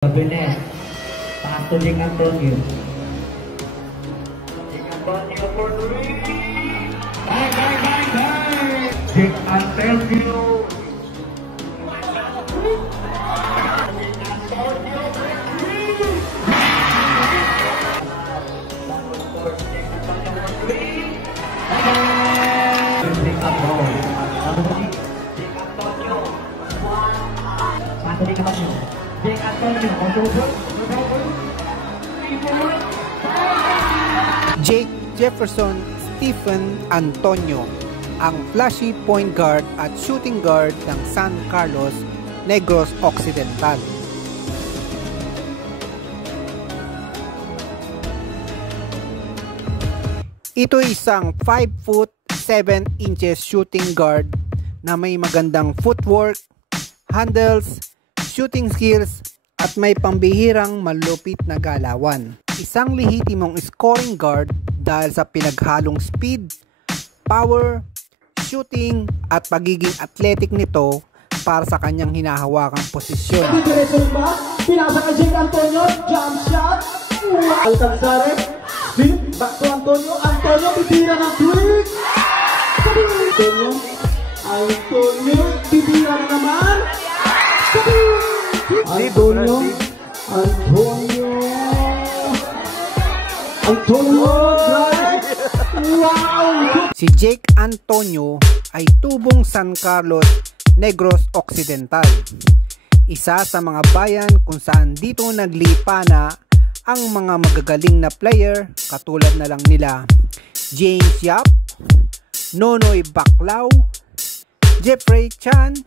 Benes, pass to Jake Antonio. Jake Antonio for three. Bang, bang, bang, bang. Jake Antonio. Jake Jefferson Stephen Antonio, ang flashy point guard at shooting guard ng San Carlos Negros Occidental. Ito ay isang 5 foot 7 inches shooting guard na may magandang footwork, handles, shooting skills at may pambihirang malupit na galawan. Isang lehitimong scoring guard dahil sa pinaghalong speed, power, shooting at pagiging athletic nito para sa kanyang hinahawakang posisyon. Pinasa kay Jake Antonio, jump shot, Alcanzare, back to Antonio, Antonio titira ng twig, Antonio titira na naman, Antonio drive, wow! Si Jake Antonio ay tubong San Carlos Negros Occidental, isa sa mga bayan kung saan dito naglipa na ang mga magagaling na player katulad na lang nila James Yap, Nonoy Baclao, Jeffrey Chan,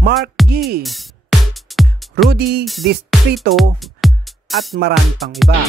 Mark Gee, Rudy Distrito at marami pang iba.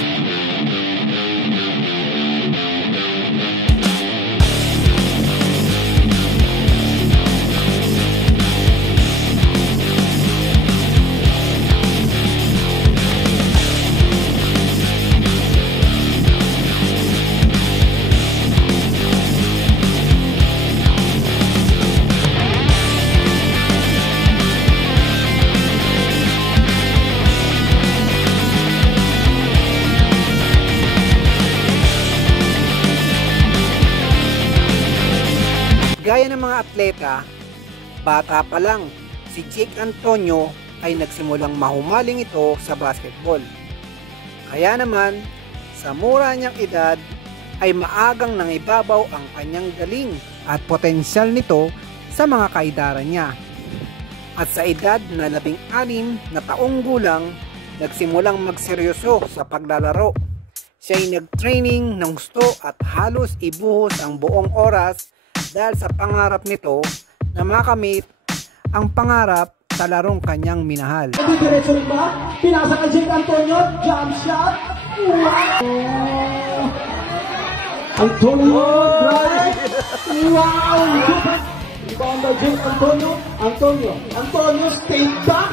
Gaya ng mga atleta, bata pa lang, si Jake Antonio ay nagsimulang mahumaling ito sa basketball. Kaya naman, sa mura niyang edad ay maagang nangibabaw ang kanyang galing at potensyal nito sa mga kaedaran niya. At sa edad na 16 na taong gulang, nagsimulang magseryoso sa paglalaro. Siya ay nag-training ng gusto at halos ibuhos ang buong oras dahil sa pangarap nito na makamit ang pangarap sa larong kanyang minahal. Diretso rin ba? Pinasa kay Jake Antonio, jump shot, wow! Antonio drive, wow! Rebound by Jake Antonio, Antonio stay back,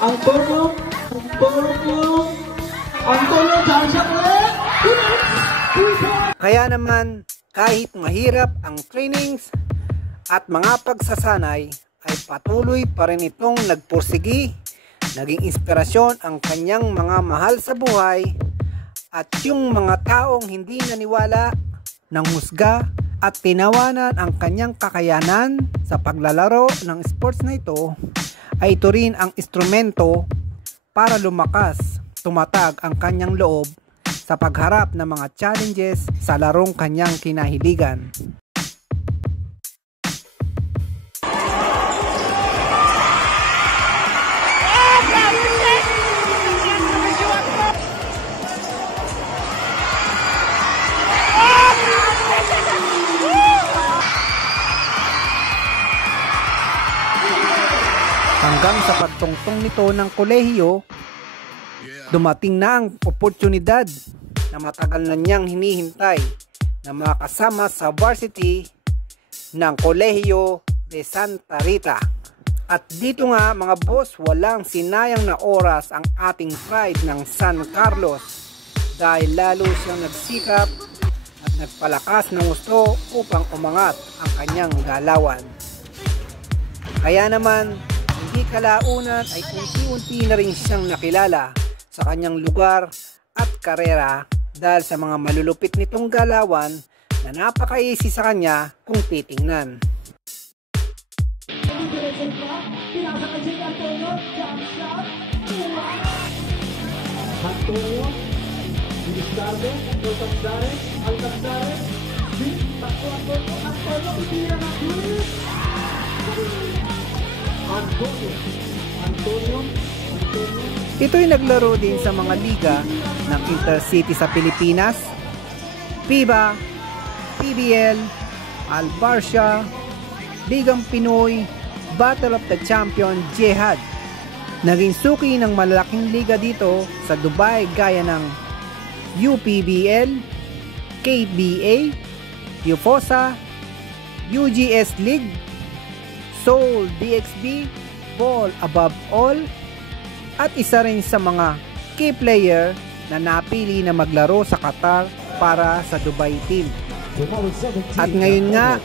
Antonio jump shot ulit! Kaya naman, kahit mahirap ang trainings at mga pagsasanay, ay patuloy pa rin itong nagpursigi. Naging inspirasyon ang kanyang mga mahal sa buhay at yung mga taong hindi naniwala, nang husga at tinawanan ang kanyang kakayanan sa paglalaro ng sports na ito, ay ito rin ang instrumento para lumakas, tumatag ang kanyang loob sa pagharap ng mga challenges sa larong kanyang kinahiligan. Hanggang sa pagtungtong nito ng kolehiyo, dumating na ang oportunidad na matagal na niyang hinihintay na makasama sa varsity ng Kolehiyo de Santa Rita. At dito nga mga boss, walang sinayang na oras ang ating pride ng San Carlos dahil lalo siyang nagsikap at nagpalakas ng gusto upang umangat ang kanyang galawan. Kaya naman, hindi kalaunan ay unti-unti na rin siyang nakilala sa kanyang lugar at karera dahil sa mga malulupit nitong galawan na napaka-easy sa kanya kung titingnan. Antonio, Diniscardo, Alcanzares, takbo Antonio, titira ng bilis. Antonio. Ito'y naglaro din sa mga liga ng Intercity sa Pilipinas, FIBA, PBL, Al Barcia, Ligang Pinoy, Battle of the Champion, Jehad. Naging suki ng malalaking liga dito sa Dubai gaya ng UPBL, KBA, UFOSA, UGS League, Seoul DXB, Ball Above All, at isa rin sa mga key player na napili na maglaro sa Qatar para sa Dubai team. At ngayon nga,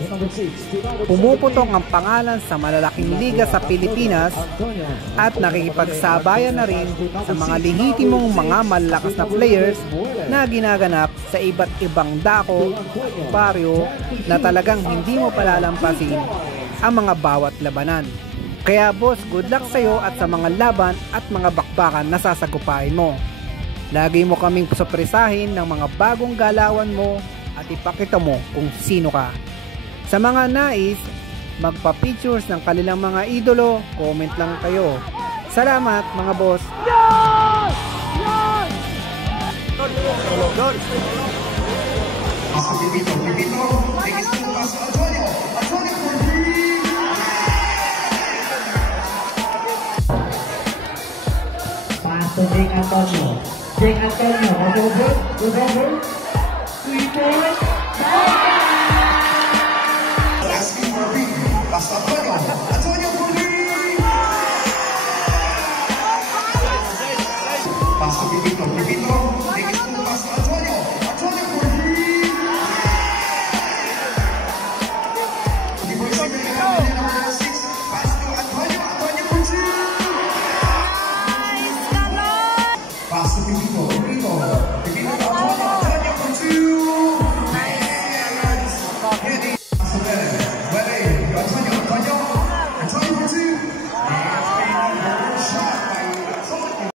pumuputok ang pangalan sa malalaking liga sa Pilipinas at nakikipagsabayan na rin sa mga lehitimong mga malalakas na players na ginaganap sa iba't ibang dako, baryo na talagang hindi mo palalampasin ang mga bawat labanan. Kaya boss, good luck sa'yo at sa mga laban at mga bakbakan na sasagupain mo. Lagi mo kaming supresahin ng mga bagong galawan mo at ipakita mo kung sino ka. Sa mga nais magpa-pictures ng kanilang mga idolo, comment lang kayo. Salamat mga boss. Paso Jake Antonio, over, 3 points.